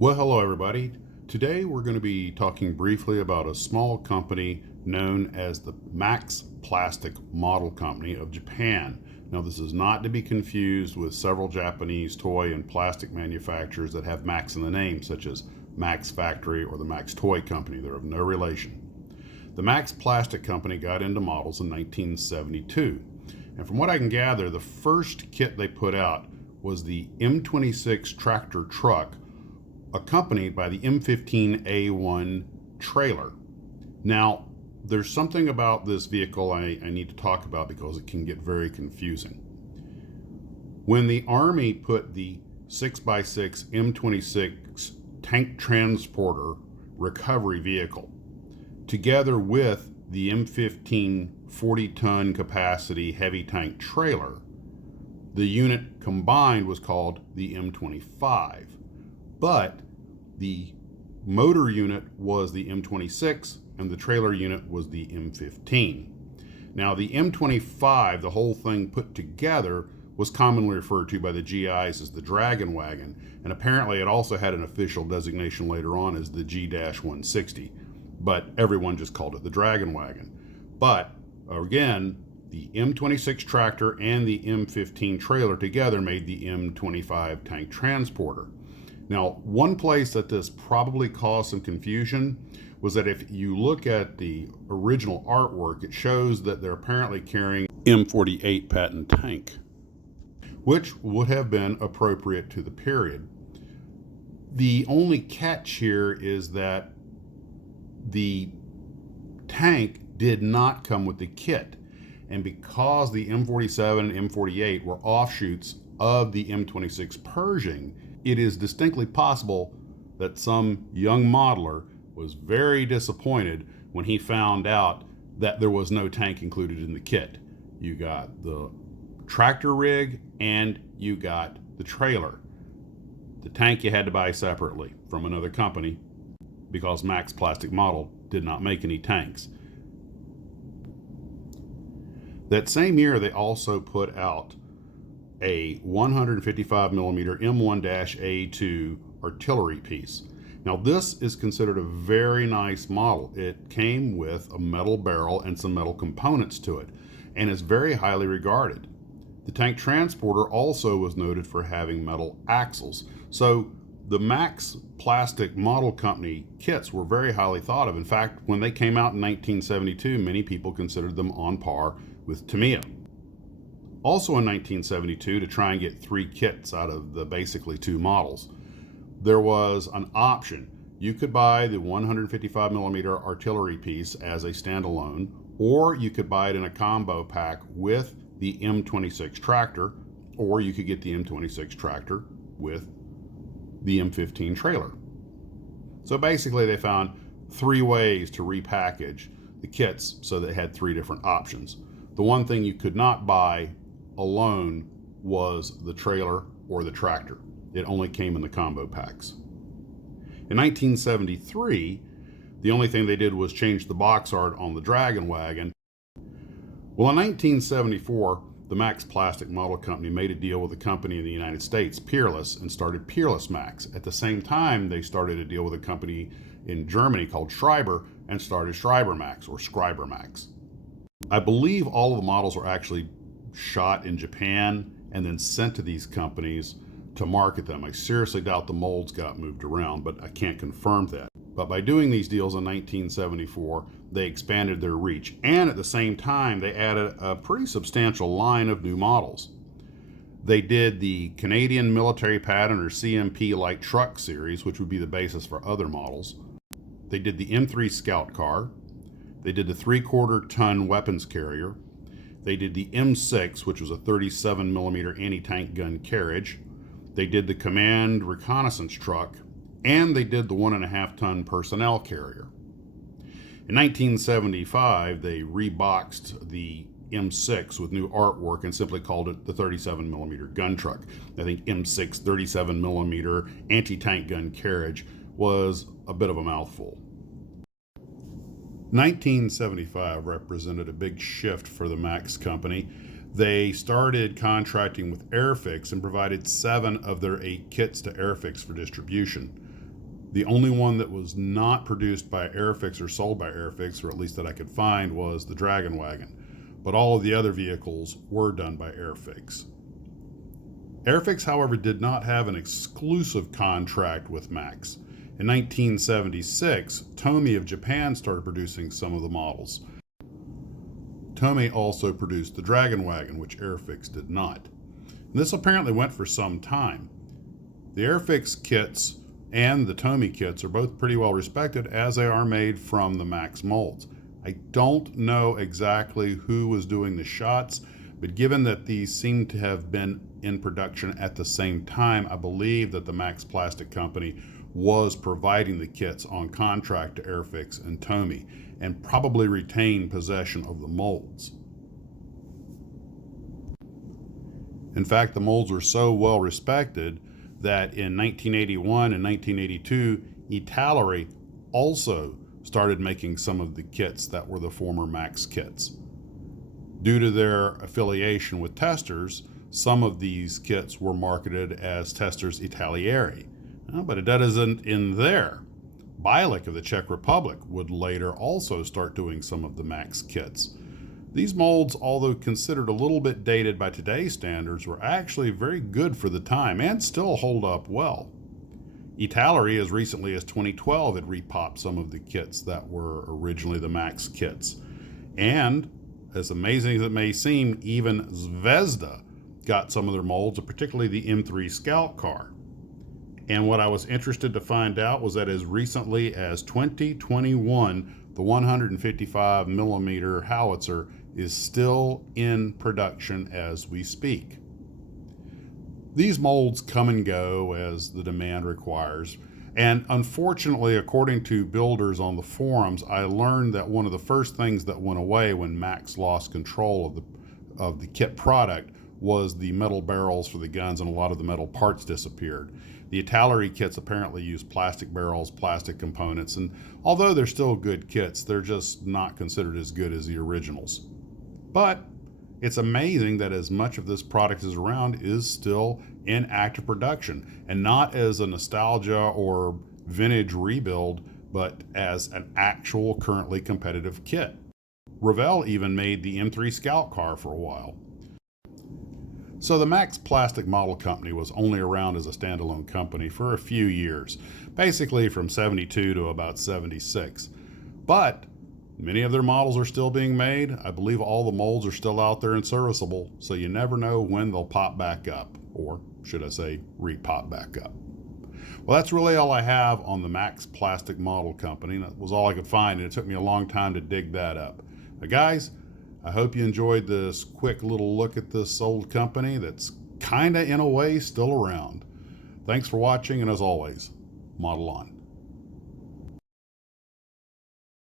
Well, hello everybody. Today we're going to be talking briefly about a small company known as the Max Plastic Model Company of Japan. Now, this is not to be confused with several Japanese toy and plastic manufacturers that have Max in the name, such as Max Factory or the Max Toy Company. They're of no relation. The Max Plastic Company got into models in 1972, and from what I can gather, the first kit they put out was the M26 tractor truck, accompanied by the M15A1 trailer. Now, there's something about this vehicle I need to talk about because it can get very confusing. When the Army put the 6x6 M26 tank transporter recovery vehicle together with the M15 40-ton capacity heavy tank trailer, the unit combined was called the M25. But the motor unit was the M26 and the trailer unit was the M15. Now, the M25, the whole thing put together, was commonly referred to by the GIs as the Dragon Wagon, and apparently it also had an official designation later on as the G-160, but everyone just called it the Dragon Wagon. But again, the M26 tractor and the M15 trailer together made the M25 tank transporter. Now, one place that this probably caused some confusion was that if you look at the original artwork, it shows that they're apparently carrying M48 patent tank, which would have been appropriate to the period. The only catch here is that the tank did not come with the kit, and because the M47 and M48 were offshoots of the M26 Pershing, it is distinctly possible that some young modeler was very disappointed when he found out that there was no tank included in the kit. You got the tractor rig and you got the trailer. The tank you had to buy separately from another company because Max Plastic Model did not make any tanks. That same year, they also put out a 155mm M1-A2 artillery piece. Now, this is considered a very nice model. It came with a metal barrel and some metal components to it, and is very highly regarded. The tank transporter also was noted for having metal axles. So the Max Plastic Model Company kits were very highly thought of. In fact, when they came out in 1972, many people considered them on par with Tomy. Also in 1972, to try and get 3 kits out of the basically 2 models, there was an option. You could buy the 155mm artillery piece as a standalone, or you could buy it in a combo pack with the M26 tractor, or you could get the M26 tractor with the M15 trailer. So basically they found 3 ways to repackage the kits so they had 3 different options. The one thing you could not buy alone was the trailer or the tractor. It only came in the combo packs. In 1973, the only thing they did was change the box art on the Dragon Wagon. Well, in 1974, the Max Plastic Model Company made a deal with a company in the United States, Peerless, and started Peerless-Max. At the same time, they started a deal with a company in Germany called Schrieber and started Schrieber-Max or Schrieber-Max. I believe all of the models were actually shot in Japan and then sent to these companies to market them. I seriously doubt the molds got moved around, but I can't confirm that. But by doing these deals in 1974, they expanded their reach, and at the same time they added a pretty substantial line of new models. They did the Canadian Military Pattern or CMP Light Truck series, which would be the basis for other models. They did the M3 Scout Car. They did the 3/4 ton weapons carrier. They did the M6, which was a 37mm anti-tank gun carriage. They did the Command Reconnaissance Truck, and they did the 1.5 ton personnel carrier. In 1975, they reboxed the M6 with new artwork and simply called it the 37mm gun truck. I think M6 37mm anti-tank gun carriage was a bit of a mouthful. 1975 represented a big shift for the Max company. They started contracting with Airfix and provided 7 of their 8 kits to Airfix for distribution. The only one that was not produced by Airfix or sold by Airfix, or at least that I could find, was the Dragon Wagon. But all of the other vehicles were done by Airfix. Airfix, however, did not have an exclusive contract with Max. In 1976, Tomy of Japan started producing some of the models. Tomy also produced the Dragon Wagon, which Airfix did not. And this apparently went for some time. The Airfix kits and the Tomy kits are both pretty well respected, as they are made from the Max molds. I don't know exactly who was doing the shots, but given that these seem to have been in production at the same time, I believe that the Max Plastic Company was providing the kits on contract to Airfix and Tomy, and probably retained possession of the molds. In fact, the molds were so well respected that in 1981 and 1982, Italeri also started making some of the kits that were the former Max kits. Due to their affiliation with Testers, some of these kits were marketed as Testers Italieri. But it doesn't end there. Bialik of the Czech Republic would later also start doing some of the Max kits. These molds, although considered a little bit dated by today's standards, were actually very good for the time and still hold up well. Italeri, as recently as 2012, had repopped some of the kits that were originally the Max kits. And, as amazing as it may seem, even Zvezda got some of their molds, particularly the M3 Scout car. And what I was interested to find out was that as recently as 2021, the 155 millimeter howitzer is still in production as we speak. These molds come and go as the demand requires. And unfortunately, according to builders on the forums, I learned that one of the first things that went away when Max lost control of the kit product was the metal barrels for the guns, and a lot of the metal parts disappeared. The Italeri kits apparently use plastic barrels, plastic components, and although they're still good kits, they're just not considered as good as the originals. But it's amazing that as much of this product is around is still in active production, and not as a nostalgia or vintage rebuild, but as an actual currently competitive kit. Revell even made the M3 Scout car for a while. So the Max Plastic Model Company was only around as a standalone company for a few years, basically from 72 to about 76. But many of their models are still being made. I believe all the molds are still out there and serviceable, so you never know when they'll pop back up, or should I say, re-pop back up. Well, that's really all I have on the Max Plastic Model Company. That was all I could find, and it took me a long time to dig that up. But guys, I hope you enjoyed this quick little look at this old company that's kinda, in a way, still around. Thanks for watching, and as always, model on.